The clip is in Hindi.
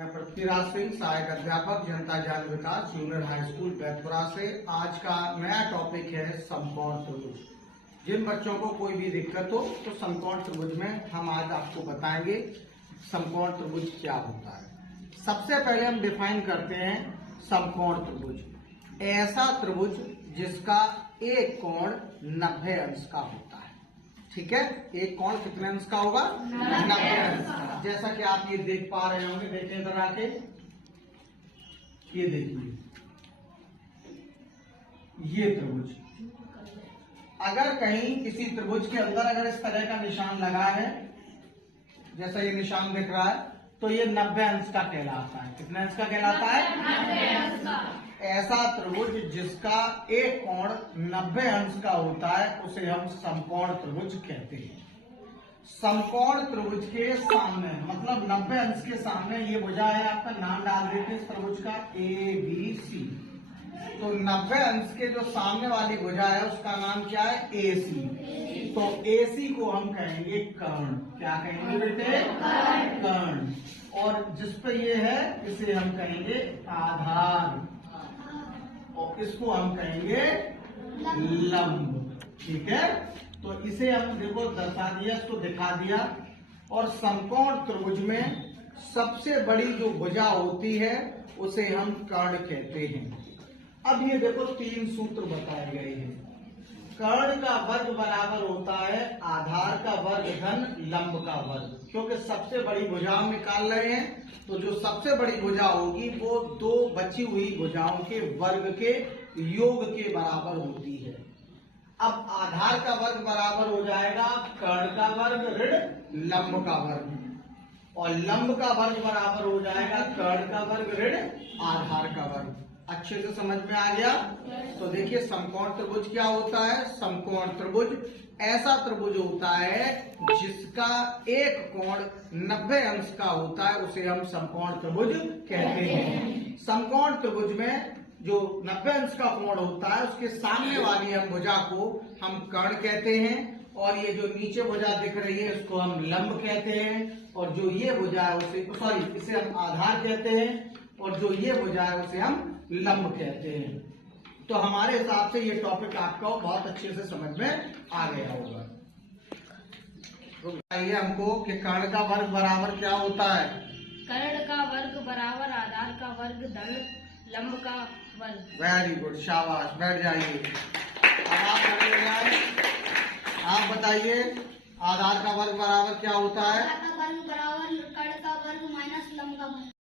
मैं पृथ्वीराज सिंह, सहायक अध्यापक जनता ज्ञान विकास जूनियर हाई स्कूल बैतपुरा से। आज का नया टॉपिक है समकोण त्रिभुज। जिन बच्चों को कोई भी दिक्कत हो तो समकोण त्रिभुज में हम आज आपको बताएंगे समकोण त्रिभुज क्या होता है। सबसे पहले हम डिफाइन करते हैं समकोण त्रिभुज, ऐसा त्रिभुज जिसका एक कोण 90 अंश का होता है। ठीक है, एक कोण कितने अंश का होगा? 90 अंश का। जैसा कि आप ये देख पा रहे होंगे, देखें इधर आके, ये देखिए ये त्रिभुज। अगर कहीं किसी त्रिभुज के अंदर अगर इस तरह का निशान लगा है, जैसा ये निशान दिख रहा है, तो ये 90 अंश का कहलाता है। कितने अंश का कहलाता है? 90 अंश का। ऐसा त्रिभुज जिसका एक कोण 90 अंश का होता है उसे हम समकोण त्रिभुज कहते हैं। समकोण त्रिभुज के सामने मतलब 90 अंश के सामने ये भुजा है, आपका नाम डाल देते हैं इस त्रिभुज का ABC। तो 90 अंश के जो सामने वाली भुजा है उसका नाम क्या है? AC। तो AC को हम कहेंगे कर्ण। क्या कहेंगे बेटे? कर्ण। और जिस पे ये है इसे हम कहेंगे आधार, और इसको हम कहेंगे लंब। ठीक है, तो इसे हम देखो दर्शा दिया, इसको दिखा दिया। और समकोण त्रिभुज में सबसे बड़ी जो भुजा होती है उसे हम कर्ण कहते हैं। अब ये देखो 3 सूत्र बताए गए हैं। कर्ण का वर्ग बराबर होता है आधार का वर्ग धन लंब का वर्ग। क्योंकि सबसे बड़ी भुजा हम निकाल रहे हैं, तो जो सबसे बड़ी भुजा होगी वो 2 बची हुई भुजाओं के वर्ग के योग के बराबर होती है। अब आधार का वर्ग बराबर हो जाएगा कर्ण का वर्ग ऋण लंब का वर्ग, और लंब का वर्ग बराबर हो जाएगा कर्ण का वर्ग ऋण आधार का वर्ग। अच्छे से समझ में आ गया? तो देखिए समकोण त्रिभुज क्या होता है। समकोण त्रिभुज ऐसा त्रिभुज होता है जिसका एक कोण 90 अंश का होता है, उसे हम समकोण त्रिभुज कहते हैं। समकोण त्रिभुज में जो 90 अंश का कोण होता है उसके सामने वाली हम भुजा को हम कर्ण कहते हैं, और ये जो नीचे भुजा दिख रही है इसको हम लंब कहते हैं, और जो ये भुजा है उसे इसे हम आधार कहते हैं, और जो ये भुजा है उसे हम लंब कहते हैं। तो हमारे हिसाब से ये टॉपिक आपका बहुत अच्छे से समझ में आ गया होगा। तो बताइए हमको कि कर्ण का वर्ग बराबर क्या होता है? कर्ण का वर्ग बराबर आधार का वर्ग धन लंब का वर्ग। वेरी गुड, शाबाश। बैठ जाइए। अब आप खड़े हो जाए। आप बताइए आधार का वर्ग बराबर क्या होता है?